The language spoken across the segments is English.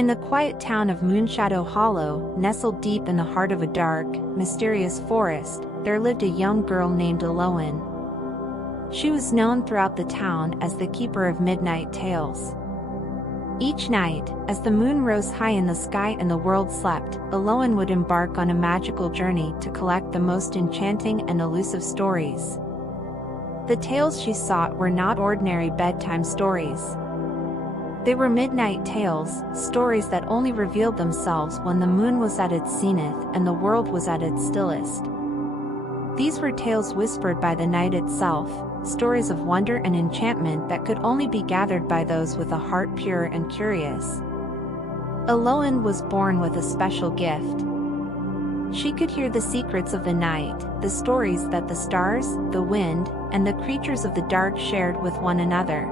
In the quiet town of Moonshadow Hollow, nestled deep in the heart of a dark, mysterious forest, there lived a young girl named Aloan. She was known throughout the town as the Keeper of Midnight Tales. Each night, as the moon rose high in the sky and the world slept, Aloan would embark on a magical journey to collect the most enchanting and elusive stories. The tales she sought were not ordinary bedtime stories. They were midnight tales, stories that only revealed themselves when the moon was at its zenith and the world was at its stillest. These were tales whispered by the night itself, stories of wonder and enchantment that could only be gathered by those with a heart pure and curious. Aloan was born with a special gift. She could hear the secrets of the night, the stories that the stars, the wind, and the creatures of the dark shared with one another.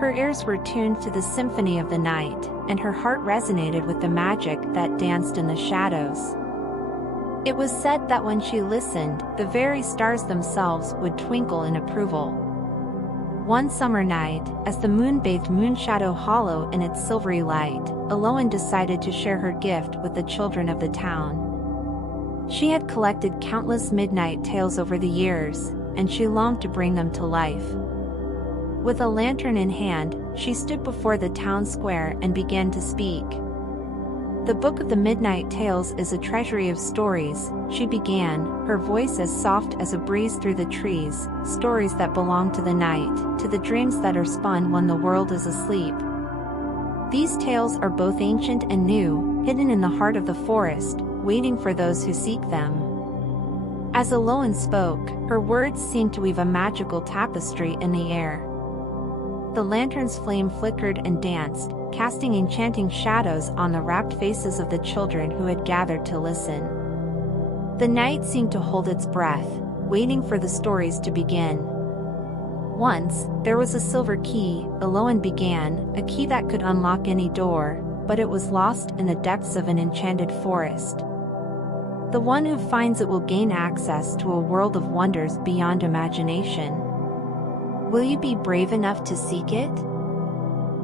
Her ears were tuned to the symphony of the night, and her heart resonated with the magic that danced in the shadows. It was said that when she listened, the very stars themselves would twinkle in approval. One summer night, as the moon bathed Moonshadow Hollow in its silvery light, Aloan decided to share her gift with the children of the town. She had collected countless midnight tales over the years, and she longed to bring them to life. With a lantern in hand, she stood before the town square and began to speak. "The Book of the Midnight Tales is a treasury of stories," she began, her voice as soft as a breeze through the trees, "stories that belong to the night, to the dreams that are spun when the world is asleep. These tales are both ancient and new, hidden in the heart of the forest, waiting for those who seek them." As Aloan spoke, her words seemed to weave a magical tapestry in the air. The lantern's flame flickered and danced, casting enchanting shadows on the rapt faces of the children who had gathered to listen. The night seemed to hold its breath, waiting for the stories to begin. "Once, there was a silver key," Aloan began, "a key that could unlock any door, but it was lost in the depths of an enchanted forest. The one who finds it will gain access to a world of wonders beyond imagination. Will you be brave enough to seek it?"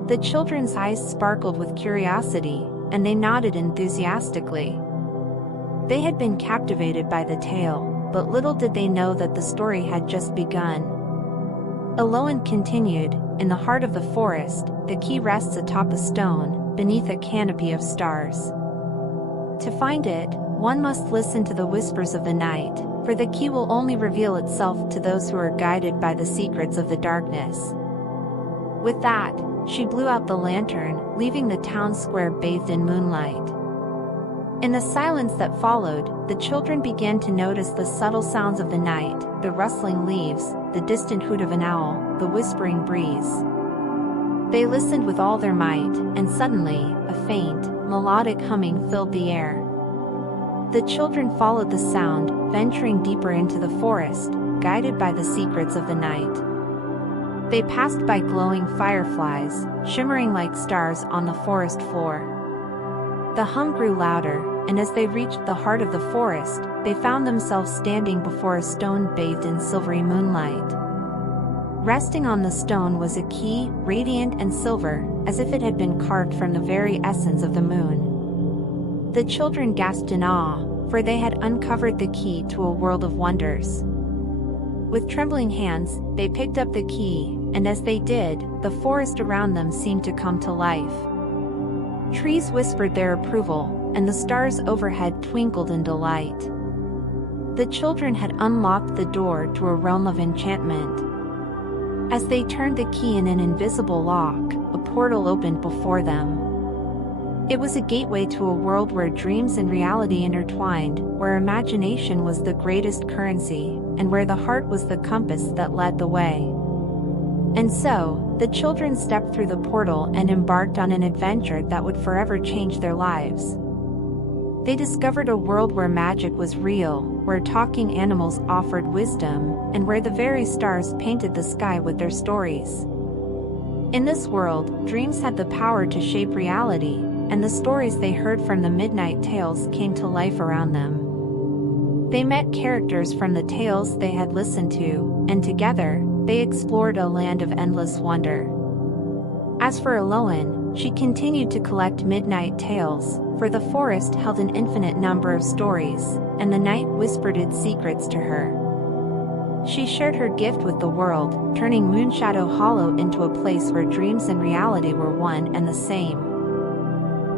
The children's eyes sparkled with curiosity, and they nodded enthusiastically. They had been captivated by the tale, but little did they know that the story had just begun. Aloan continued, "In the heart of the forest, the key rests atop a stone, beneath a canopy of stars. To find it, one must listen to the whispers of the night, for the key will only reveal itself to those who are guided by the secrets of the darkness." With that, she blew out the lantern, leaving the town square bathed in moonlight. In the silence that followed, the children began to notice the subtle sounds of the night, the rustling leaves, the distant hoot of an owl, the whispering breeze. They listened with all their might, and suddenly, a faint, melodic humming filled the air. The children followed the sound, venturing deeper into the forest, guided by the secrets of the night. They passed by glowing fireflies, shimmering like stars on the forest floor. The hum grew louder, and as they reached the heart of the forest, they found themselves standing before a stone bathed in silvery moonlight. Resting on the stone was a key, radiant and silver, as if it had been carved from the very essence of the moon. The children gasped in awe, for they had uncovered the key to a world of wonders. With trembling hands, they picked up the key, and as they did, the forest around them seemed to come to life. Trees whispered their approval, and the stars overhead twinkled in delight. The children had unlocked the door to a realm of enchantment. As they turned the key in an invisible lock, a portal opened before them. It was a gateway to a world where dreams and reality intertwined, where imagination was the greatest currency, and where the heart was the compass that led the way. And so, the children stepped through the portal and embarked on an adventure that would forever change their lives. They discovered a world where magic was real, where talking animals offered wisdom, and where the very stars painted the sky with their stories. In this world, dreams had the power to shape reality, and the stories they heard from the midnight tales came to life around them. They met characters from the tales they had listened to, and together, they explored a land of endless wonder. As for Aloan, She continued to collect midnight tales, for the forest held an infinite number of stories, and the night whispered its secrets to her. She shared her gift with the world, turning Moonshadow Hollow into a place where dreams and reality were one and the same.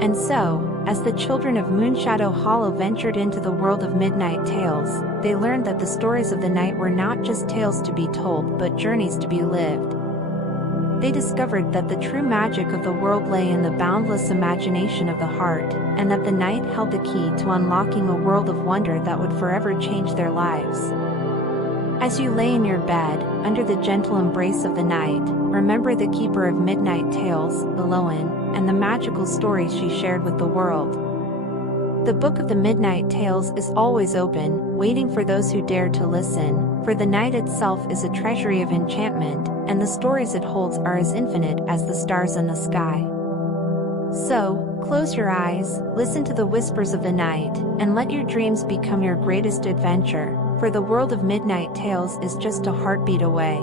And so, as the children of Moonshadow Hollow ventured into the world of midnight tales, they learned that the stories of the night were not just tales to be told but journeys to be lived. They discovered that the true magic of the world lay in the boundless imagination of the heart, and that the night held the key to unlocking a world of wonder that would forever change their lives. As you lay in your bed, under the gentle embrace of the night, remember the keeper of midnight tales, Elowen, and the magical stories she shared with the world. The Book of the Midnight Tales is always open, waiting for those who dare to listen, for the night itself is a treasury of enchantment, and the stories it holds are as infinite as the stars in the sky. So, close your eyes, listen to the whispers of the night, and let your dreams become your greatest adventure, for the world of midnight tales is just a heartbeat away.